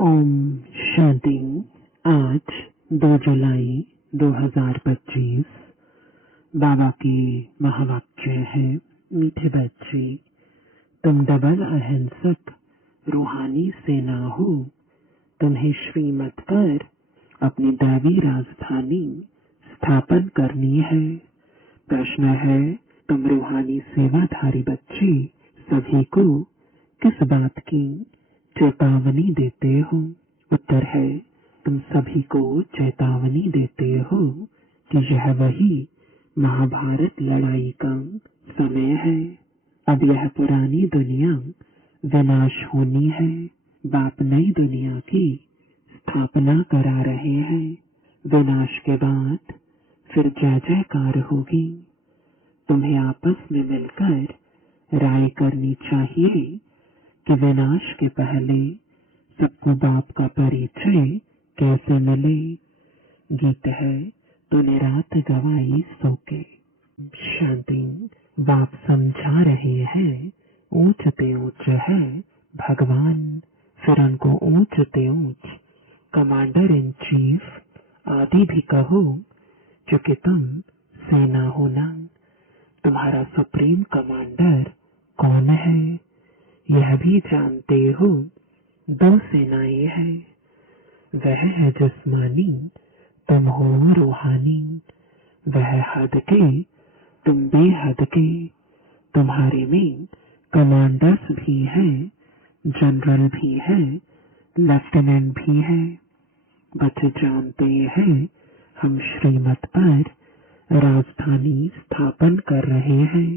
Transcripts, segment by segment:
ओम शांति। आज 2 जुलाई 2025 बाबा के महावाक्य है। मीठे बच्चे, तुम डबल अहिंसक रूहानी सेना हो। तुम्हें श्रीमत पर अपनी दैवी राजधानी स्थापन करनी है। प्रश्न है, तुम रूहानी सेवाधारी बच्चे सभी को किस बात की चेतावनी देते हो? उत्तर है, तुम सभी को चेतावनी देते हो कि यह वही महाभारत लड़ाई का समय है। अब यह पुरानी दुनिया विनाश होनी है। बाप नई दुनिया की स्थापना करा रहे हैं। विनाश के बाद फिर जय जयकार होगी। तुम्हें आपस में मिलकर राय करनी चाहिए कि विनाश के पहले सबको बाप का परिचय कैसे मिले। गीत है, तूने रात गवाई सो के। शांति। बाप समझा रहे हैं, ऊंच ते ऊंच है भगवान, फिर उनको ऊंच ते ऊंच कमांडर इन चीफ आदि भी कहो, क्योंकि तुम सेना हो ना। तुम्हारा सुप्रीम कमांडर कौन है यह भी जानते हो। 2 सेनाएं हैं, वह है जिस्मानी, तुम हो रूहानी। वह हद के, तुम बेहद के। तुम्हारे में कमांडर्स भी हैं, जनरल भी हैं, लेफ्टिनेंट भी हैं। बच्चे जानते हैं हम श्रीमत पर राजधानी स्थापन कर रहे हैं।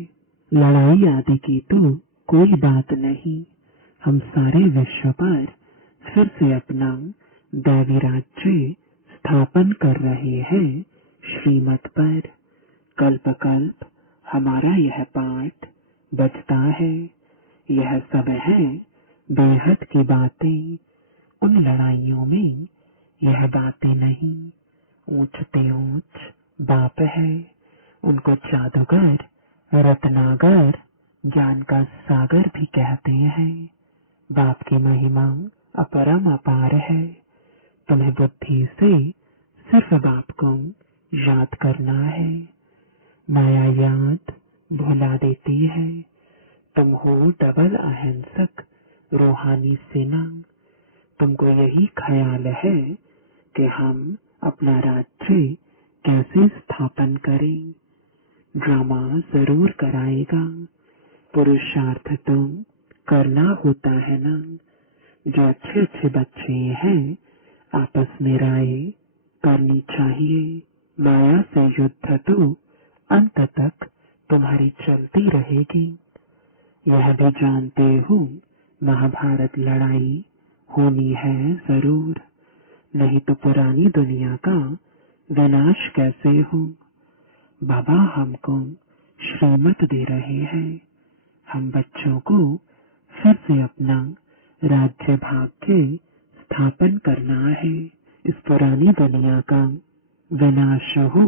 लड़ाई आदि की तो कोई बात नहीं। हम सारे विश्व पर फिर से अपना दैवी राज्य स्थापन कर रहे हैं श्रीमत पर। कल्प कल्प हमारा यह पाठ बचता है। यह सब है बेहद की बातें। उन लड़ाइयों में यह बातें नहीं। ऊंच ते ऊंच बाप है। उनको जादूगर, रत्नागर, ज्ञान का सागर भी कहते हैं। बाप की महिमा अपरम अपार है। तुम्हें बुद्धि से सिर्फ बाप को याद करना है। माया याद भुला देती है। तुम हो डबल अहिंसक रूहानी सेना। तुमको यही ख्याल है कि हम अपना राज्य कैसे स्थापन करें। ड्रामा जरूर कराएगा। पुरुषार्थ तो करना होता है ना। जो अच्छे अच्छे बच्चे हैं, आपस में राय करनी चाहिए। माया से युद्ध तो अंत तक तुम्हारी चलती रहेगी। यह भी जानते हो महाभारत लड़ाई होनी है जरूर, नहीं तो पुरानी दुनिया का विनाश कैसे हो। बाबा हमको श्रीमत दे रहे हैं। हम बच्चों को फिर से अपना राज्य भाग्य स्थापन करना है। इस पुरानी दुनिया का विनाश हो,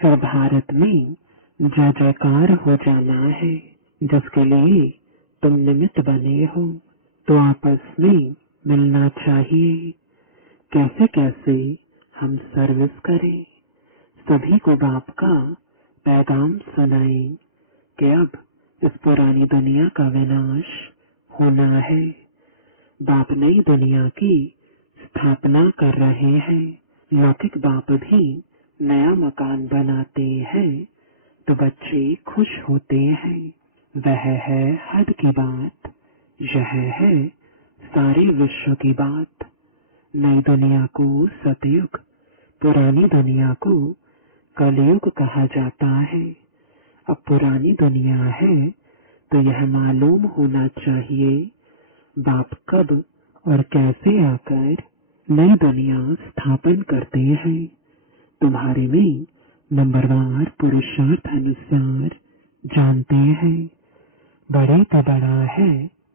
फिर भारत में जय जयकार हो जाना है, जिसके लिए तुम निमित्त बने हो। तो आपस में मिलना चाहिए। कैसे कैसे हम सर्विस करें। सभी को बाप का पैगाम सुनाएं कि अब इस पुरानी दुनिया का विनाश होना है। बाप नई दुनिया की स्थापना कर रहे हैं। लौकिक बाप भी नया मकान बनाते हैं तो बच्चे खुश होते हैं। वह है हद की बात। यह है सारे विश्व की बात। नई दुनिया को सतयुग, पुरानी दुनिया को कलयुग कहा जाता है। अब पुरानी दुनिया है तो यह मालूम होना चाहिए बाप कब और कैसे आकर नई दुनिया स्थापन करते हैं। तुम्हारे में नंबरवार पुरुषार्थ अनुसार जानते हैं। बड़े तो बड़ा है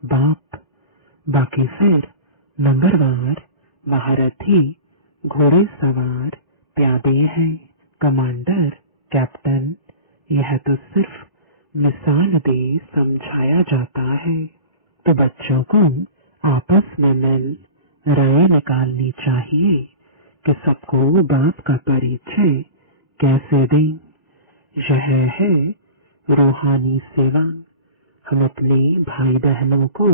बाप, बाकी फिर नंबरवार महारथी, घोड़े सवार, प्यादे हैं, कमांडर, कैप्टन। यह तो सिर्फ मिसाल दे समझाया जाता है। तो बच्चों को आपस में मिल राय निकालनी चाहिए कि सबको बाप का परिचय कैसे दें। यह है रूहानी सेवा। हम अपने भाई बहनों को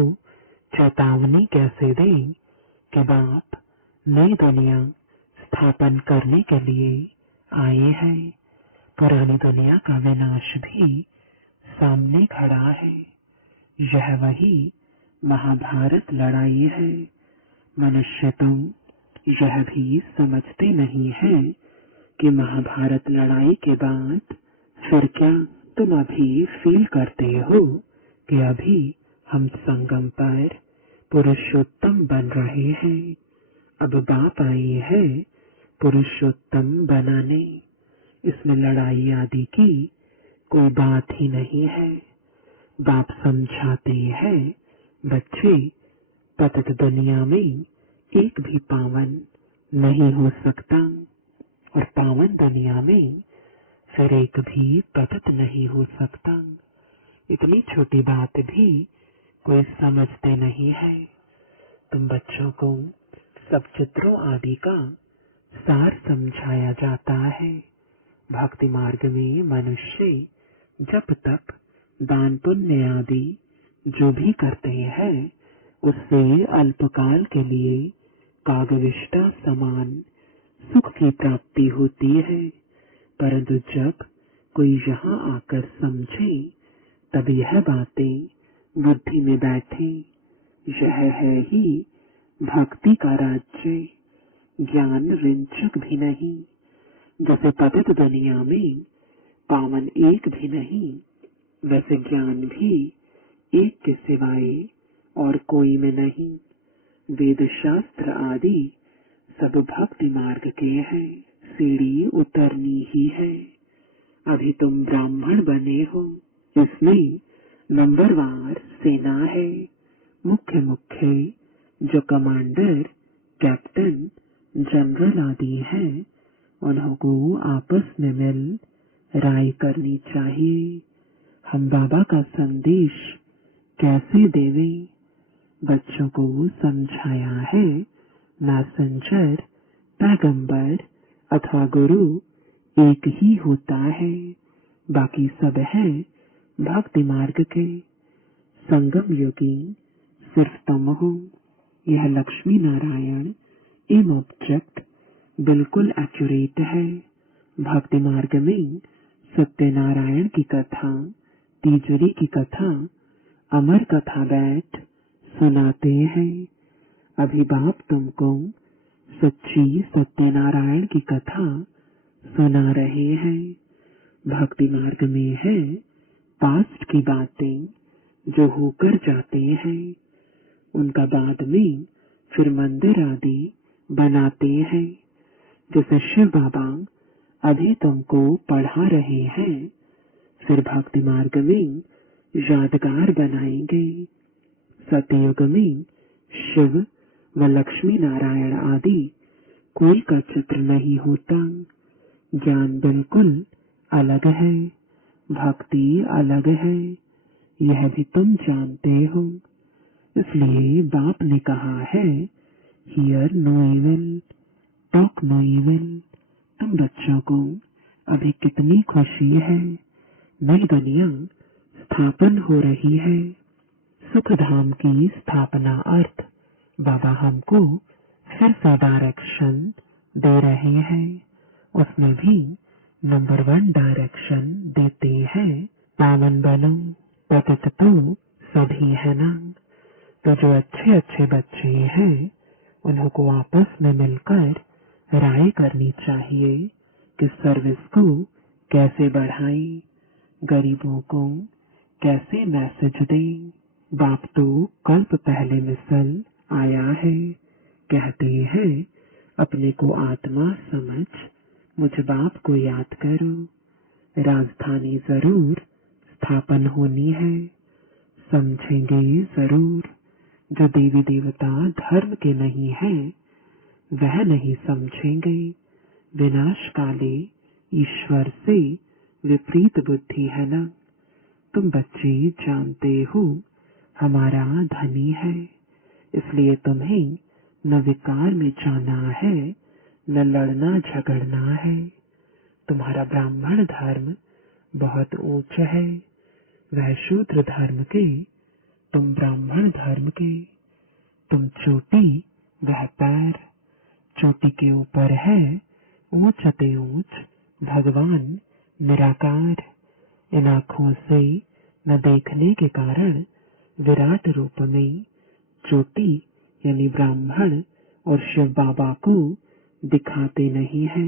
चेतावनी कैसे दें कि बाप नई दुनिया स्थापन करने के लिए आए हैं। पुरानी दुनिया का विनाश भी सामने खड़ा है। यह वही महाभारत लड़ाई है। मनुष्य तुम यह भी समझते नहीं है कि महाभारत लड़ाई के बाद फिर क्या तुम अभी फील करते हो कि अभी हम संगम पर पुरुषोत्तम बन रहे हैं। अब बाप आए हैं पुरुषोत्तम बनाने। इसमें लड़ाई आदि की कोई बात ही नहीं है। बाप समझाते हैं बच्चे, पतित दुनिया में एक भी पावन नहीं हो सकता और पावन दुनिया में फिर एक भी पतित नहीं हो सकता। इतनी छोटी बात भी कोई समझते नहीं है। तुम बच्चों को सब चित्रों आदि का सार समझाया जाता है। भक्ति मार्ग में मनुष्य जब तक दान पुण्य आदि जो भी करते हैं उससे अल्पकाल के लिए कागविष्टा समान सुख की प्राप्ति होती है। परंतु जब कोई यहाँ आकर समझे तब यह बातें बुद्धि में बैठे। यह है ही भक्ति का राज्य, ज्ञान रिंचक भी नहीं। जैसे पतित दुनिया में पावन एक भी नहीं, वैसे ज्ञान भी एक के सिवाय और कोई में नहीं। वेद शास्त्र आदि सब भक्ति मार्ग के हैं। सीढ़ी उतरनी ही है। अभी तुम ब्राह्मण बने हो, इसमें नंबरवार सेना है। मुख्य मुख्य जो कमांडर, कैप्टन, जनरल आदि हैं, उन्हों को आपस में मिल राय करनी चाहिए। हम बाबा का संदेश कैसे देवें? बच्चों को समझाया है मैसेंजर, पैगंबर अथवा गुरु एक ही होता है, बाकी सब है भक्ति मार्ग के। संगम योगी सिर्फ तुम हो। यह लक्ष्मी नारायण एम ऑब्जेक्ट बिल्कुल एक्यूरेट है। भक्ति मार्ग में सत्यनारायण की कथा, तीजरी की कथा, अमर कथा बैठ सुनाते हैं। अभी बाप तुमको सच्ची सत्यनारायण की कथा सुना रहे हैं। भक्ति मार्ग में है पास्ट की बातें जो होकर जाते हैं, उनका बाद में फिर मंदिर आदि बनाते हैं। जैसे शिव बाबा अभी तुमको पढ़ा रहे हैं, फिर भक्ति मार्ग में यादगार बनाएंगे। सतयुग में शिव व लक्ष्मी नारायण आदि कोई का चित्र नहीं होता। ज्ञान बिल्कुल अलग है, भक्ति अलग है, यह भी तुम जानते हो। इसलिए बाप ने कहा है hear no evil, talk no evil. तुम बच्चों को अभी कितनी खुशी है, नई दुनिया स्थापन हो रही है। सुख धाम की स्थापना अर्थ बाबा हमको फिर से डायरेक्शन दे रहे हैं। उसमें भी नंबर 1 डायरेक्शन देते हैं, पावन बनो। पतित तो सभी है ना। तो जो अच्छे अच्छे बच्चे हैं उनको आपस में मिलकर राय करनी चाहिए कि सर्विस को कैसे बढ़ाएं, गरीबों को कैसे मैसेज दें। बाप तो कल्प पहले मिसल आया है। कहते हैं अपने को आत्मा समझ मुझ बाप को याद करो। राजधानी जरूर स्थापन होनी है, समझेंगे जरूर। जो देवी देवता धर्म के नहीं है वह नहीं समझेंगे। विनाश काले ईश्वर से विपरीत बुद्धि है ना। तुम बच्चे जानते हो हमारा धनी है, इसलिए तुम्हें न विकार में जाना है, न लड़ना झगड़ना है। तुम्हारा ब्राह्मण धर्म बहुत ऊंच है, वह शूद्र धर्म के, तुम ब्राह्मण धर्म के। तुम चोटी, वह पैर। चोटी के ऊपर है ऊंच अति ऊंच भगवान निराकार। इन आँखों से न देखने के कारण विराट रूप में चोटी यानी ब्राह्मण और शिव बाबा को दिखाते नहीं है,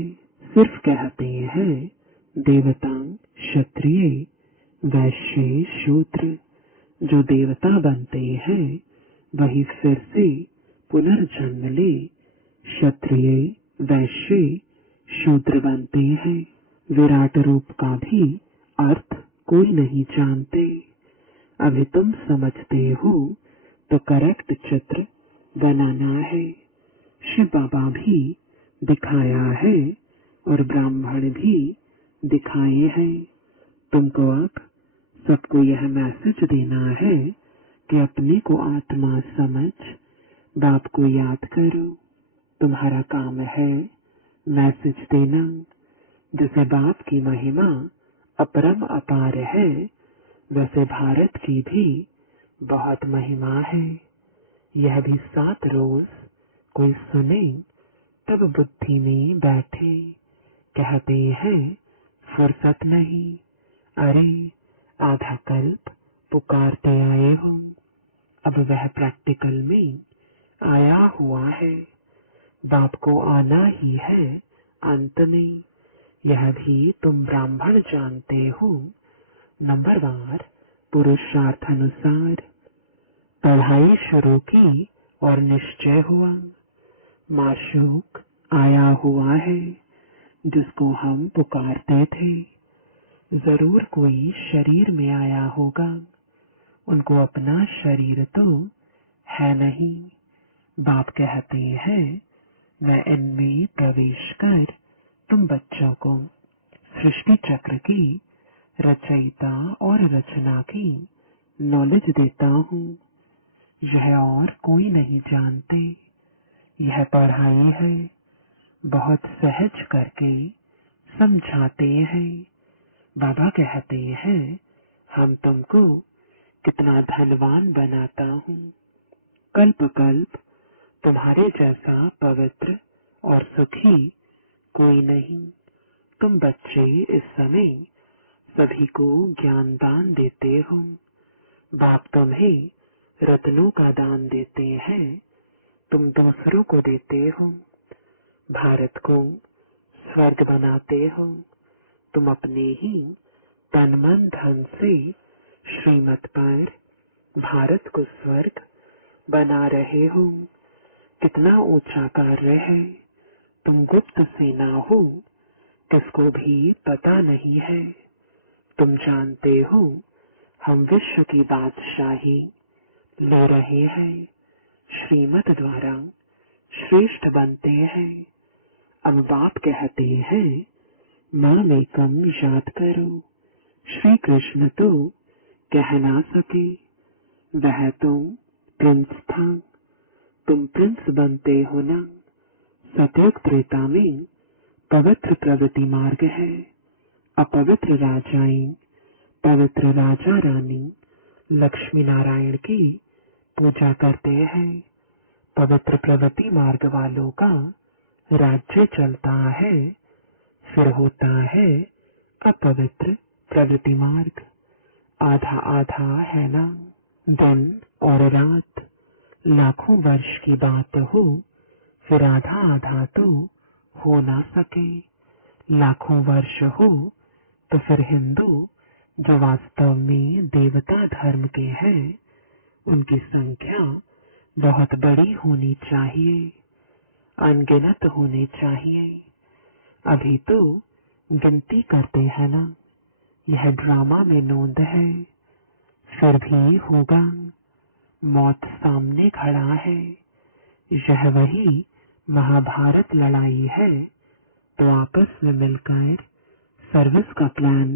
सिर्फ कहते हैं देवता, क्षत्रिय, वैश्य, शूद्र। जो देवता बनते हैं वही फिर से पुनर्जन्म ले क्षत्रिय, वैश्य, शूद्र बनते हैं। विराट रूप का भी अर्थ कोई नहीं जानते। अभी तुम समझते हो तो करेक्ट चित्र बनाना है। शिव बाबा भी दिखाया है और ब्राह्मण भी दिखाए हैं। तुमको अब सबको यह मैसेज देना है कि अपने को आत्मा समझ बाप को याद करो। तुम्हारा काम है मैसेज देना। जैसे बाप की महिमा अपरम अपार है, वैसे भारत की भी बहुत महिमा है। यह भी 7 रोज कोई सुने तब बुद्धि में बैठे। कहते हैं फुर्सत नहीं, अरे आधा कल्प पुकारते आए हो। अब वह प्रैक्टिकल में आया हुआ है। बाप को आना ही है अंत में। यह भी तुम ब्राह्मण जानते हो। नंबरवार पुरुषार्थ अनुसार पढ़ाई शुरू की और निश्चय हुआ माशूक आया हुआ है जिसको हम पुकारते थे। जरूर कोई शरीर में आया होगा, उनको अपना शरीर तो है नहीं। बाप कहते हैं मैं इनमें प्रवेश कर तुम बच्चों को सृष्टि चक्र की रचयिता और रचना की नॉलेज देता हूँ। यह और कोई नहीं जानते। यह पढ़ाई है, बहुत सहज करके समझाते हैं। बाबा कहते हैं हम तुमको कितना धनवान बनाता हूँ। कल्प कल्प तुम्हारे जैसा पवित्र और सुखी कोई नहीं। तुम बच्चे इस समय सभी को ज्ञान दान देते हो। बाप तुम्हें रत्नों का दान देते हैं, तुम दूसरों को देते हो। भारत को स्वर्ग बनाते हो। तुम अपने ही तन मन धन से श्रीमत पर भारत को स्वर्ग बना रहे हो। कितना ऊंचा कार्य है। तुम गुप्त सेना हो, किसको भी पता नहीं है। तुम जानते हो हम विश्व की बादशाही ले रहे हैं। श्रीमत द्वारा श्रेष्ठ बनते हैं। अब बाप कहते हैं नाम एकम याद करो। श्री कृष्ण तो कह ना सके, वह तो प्रिंस था। तुम प्रिंस बनते हो ना। सतयुग त्रेता में पवित्र प्रवृत्ति मार्ग है। अपवित्र राजाएं, पवित्र राजा रानी लक्ष्मी नारायण की पूजा करते हैं। पवित्र प्रवृत्ति मार्ग वालों का राज्य चलता है। फिर होता है अपवित्र प्रवृत्ति मार्ग। आधा आधा है ना। दिन और रात लाखों वर्ष की बात हो, फिर आधा आधा तो हो ना सके। लाखों वर्ष हो तो फिर हिंदू जो वास्तव में देवता धर्म के हैं उनकी संख्या बहुत बड़ी होनी चाहिए, अनगिनत होनी चाहिए। अभी तो गिनती करते हैं ना। यह ड्रामा में नोंद है, फिर भी होगा। मौत सामने खड़ा है। यह वही महाभारत लड़ाई है। तो आपस में मिलकर सर्विस का प्लान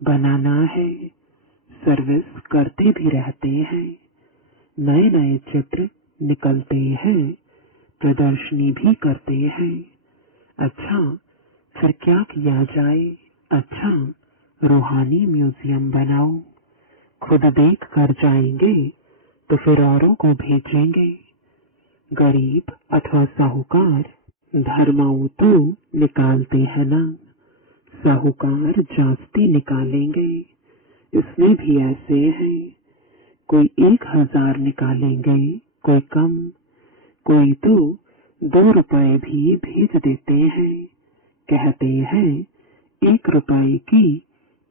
बनाना है। सर्विस करते भी रहते हैं। नए नए चित्र निकलते हैं। प्रदर्शनी भी करते हैं। अच्छा, फिर क्या किया जाए? अच्छा, रूहानी म्यूजियम बनाओ। खुद देख कर जाएंगे तो फिर औरों को भेजेंगे। गरीब अथवा साहूकार धर्माऊ तो निकालते हैं ना, साहूकार जास्ती निकालेंगे। इसमें भी ऐसे हैं, कोई 1000 निकालेंगे, कोई कम, कोई तो 2 रुपए भी भेज देते हैं। कहते हैं 1 रुपए की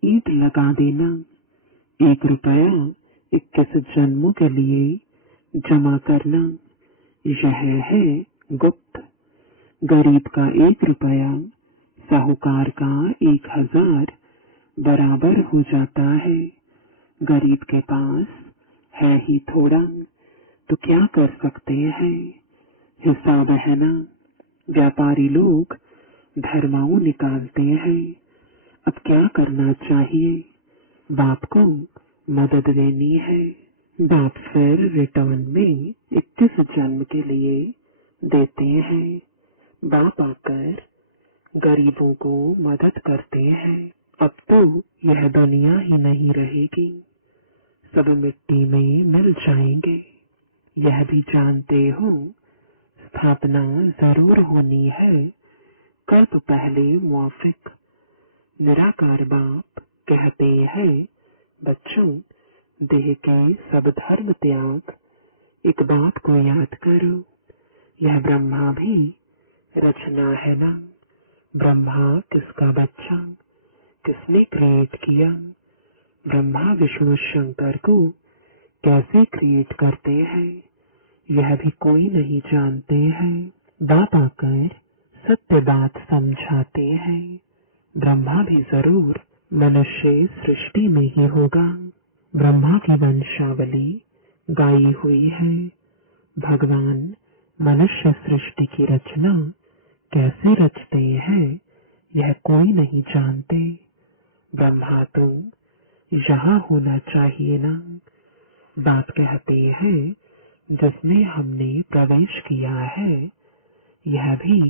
ईंट लगा देना। 1 रुपया 21 जन्मों के लिए जमा करना। यह है गुप्त। गरीब का 1 रुपया साहूकार का 1000 बराबर हो जाता है। गरीब के पास है ही थोड़ा, तो क्या कर सकते हैं? हिसाब है ना। व्यापारी लोग धर्माऊ निकालते हैं। अब क्या करना चाहिए? बाप को मदद देनी है। बाप फिर रिटर्न में 21 जन्म के लिए देते हैं। बाप आकर गरीबों को मदद करते हैं। अब तो यह दुनिया ही नहीं रहेगी, सब मिट्टी में मिल जाएंगे। यह भी जानते हो, स्थापना जरूर होनी है। कल्प पहले मुआफिक। निराकार बाप कहते हैं, बच्चों, देह के सब धर्म त्याग, एक बात को याद करो, यह ब्रह्मा भी रचना है ना। ब्रह्मा किसका बच्चा? किसने क्रिएट किया? ब्रह्मा विष्णु शंकर को कैसे क्रिएट करते हैं, यह भी कोई नहीं जानते हैं। बाप आकर सत्य बात समझाते हैं। ब्रह्मा भी जरूर मनुष्य सृष्टि में ही होगा। ब्रह्मा की वंशावली गाई हुई है। भगवान मनुष्य सृष्टि की रचना कैसे रचते हैं, यह कोई नहीं जानते। ब्रह्मा तो यहाँ होना चाहिए ना। बात कहते हैं, जिसमें हमने प्रवेश किया है, यह भी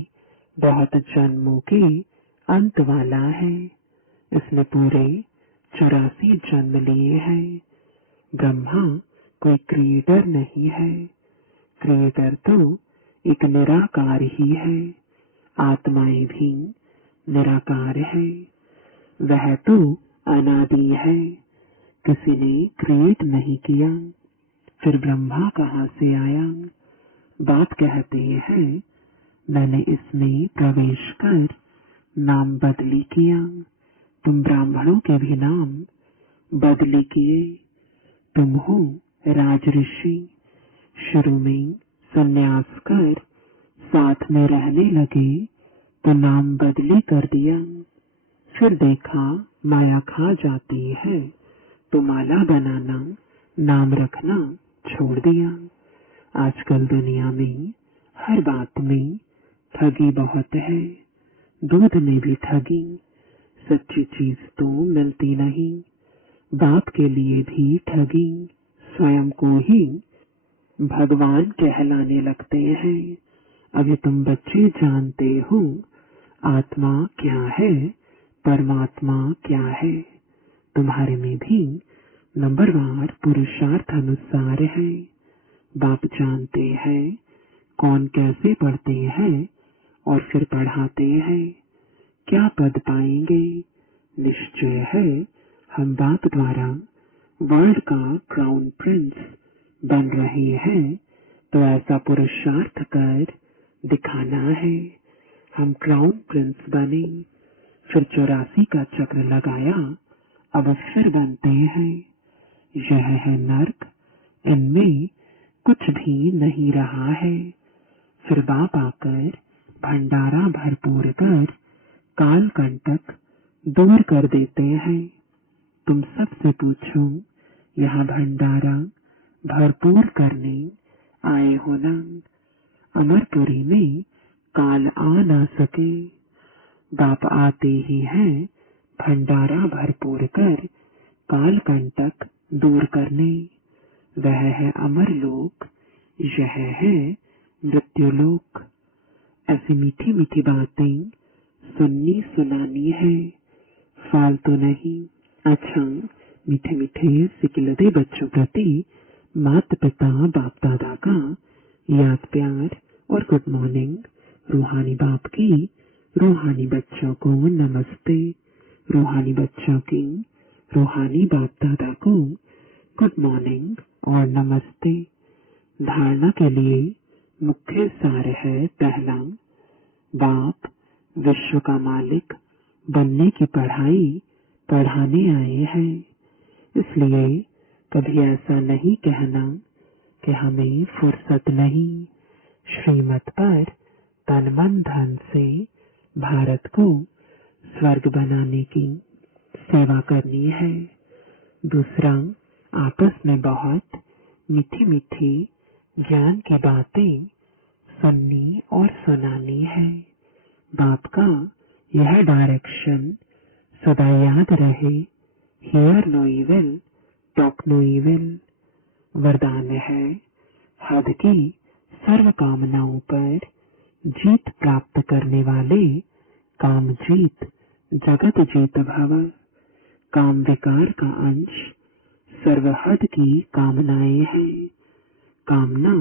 बहुत जन्मों के अंत वाला है। इसने पूरे 84 जन्म लिए हैं। ब्रह्मा कोई क्रिएटर नहीं है। क्रिएटर तो एक निराकार ही है। आत्माएं भी निराकार है। वह तो अनादि है, किसी ने क्रिएट नहीं किया। फिर ब्रह्मा कहाँ से आया? बाप कहते हैं, मैंने इसमें प्रवेश कर नाम बदली किया। तुम ब्राह्मणों के भी नाम बदली किए। तुम हो राज ऋषि। शुरू में संन्यास कर साथ में रहने लगे तो नाम बदली कर दिया। फिर देखा माया खा जाती है तो माला बनाना, नाम रखना छोड़ दिया। आजकल दुनिया में हर बात में ठगी बहुत है। दूध में भी ठगी। सच्ची चीज तो मिलती नहीं। बाप के लिए भी ठगी। स्वयं को ही भगवान कहलाने लगते हैं। अभी तुम बच्चे जानते हो आत्मा क्या है, परमात्मा क्या है। तुम्हारे में भी नंबरवार पुरुषार्थ अनुसार है। बाप जानते हैं कौन कैसे पढ़ते हैं और फिर पढ़ाते हैं। क्या पद पाएंगे? निश्चय है हम बाप द्वारा वर्ल्ड का क्राउन प्रिंस बन रहे हैं, तो ऐसा पुरुषार्थ कर दिखाना है। हम क्राउन प्रिंस बने, फिर 84 का चक्र लगाया, अब फिर बनते हैं। यह है नर्क, इनमें कुछ भी नहीं रहा है। फिर बाप आकर भंडारा भरपूर कर काल कंटक दूर कर देते हैं। तुम सबसे पूछो, यह भंडारा भरपूर करने आए हो ना? अमरपुरी में काल आ ना सके। बाप आते ही हैं भंडारा भरपूर कर काल कंटक दूर करने। वह है अमर लोक, यह है मृत्युलोक। ऐसी मीठी मीठी बातें सुननी सुनानी है, फालतू नहीं। अच्छा, मीठे मीठे सिकिलते बच्चों प्रति माता पिता बाप दादा का याद प्यार और गुड मॉर्निंग। रूहानी बाप की रूहानी बच्चों को नमस्ते। रूहानी बच्चों की रूहानी बाप दादा को गुड मॉर्निंग और नमस्ते। धारणा के लिए मुख्य सार है, पहला, बाप विश्व का मालिक बनने की पढ़ाई पढ़ाने आए हैं, इसलिए कभी ऐसा नहीं कहना कि हमें फुर्सत नहीं। श्रीमत पर तन मन धन से भारत को स्वर्ग बनाने की सेवा करनी है। दूसरा, आपस में बहुत मीठी मीठी ज्ञान की बातें सुननी और सुनानी है। बाप का यह डायरेक्शन सदा याद रहे, hear no evil, talk no evil. वरदान है, हद की सर्व कामनाओं पर जीत प्राप्त करने वाले काम जीत जगत जीत भव। काम विकार का अंश सर्वहद की कामनाएं हैं। कामना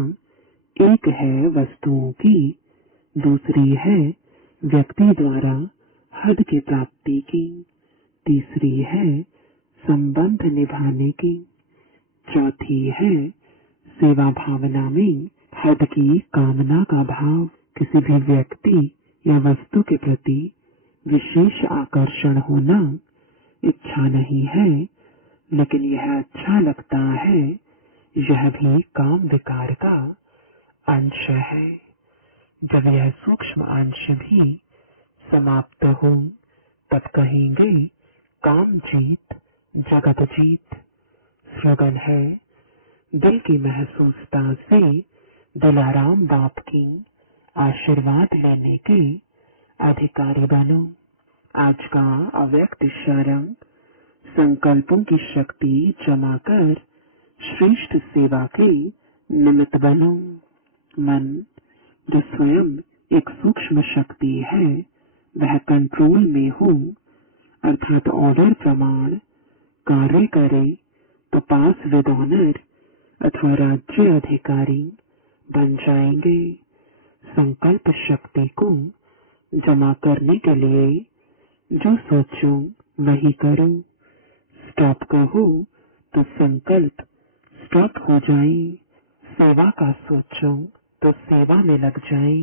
एक है वस्तुओं की, दूसरी है व्यक्ति द्वारा हद की प्राप्ति की, तीसरी है संबंध निभाने की, चौथी है सेवा भावना में हद की कामना का भाव। किसी भी व्यक्ति या वस्तु के प्रति विशेष आकर्षण होना इच्छा नहीं है, लेकिन यह अच्छा लगता है, यह भी काम विकार का अंश है। जब यह सूक्ष्म अंश भी समाप्त हो तब कहेंगे काम जीत जगत जीत। स्लोगन है, दिल की महसूसता से दिलाराम बाप की आशीर्वाद लेने के अधिकारी बनो। आज का अव्यक्त सारंग, संकल्पों की शक्ति जमा कर श्रेष्ठ सेवा के निमित्त बनो। मन जो स्वयं एक सूक्ष्म शक्ति है, वह कंट्रोल में हो, अर्थात ऑर्डर प्रमाण कार्य करे तो पास विद ऑनर अथवा राज्य अधिकारी बन जाएंगे। संकल्प शक्ति को जमा करने के लिए जो सोचो वही करो। स्टॉप कहो तो संकल्प स्टॉप हो जाए। सेवा का सोचो तो सेवा में लग जाए।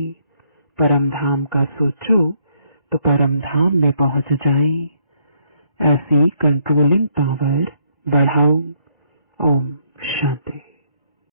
परम धाम का सोचो तो परम धाम में पहुंच जाए। ऐसी कंट्रोलिंग पावर बढ़ाओ। ओम शांति।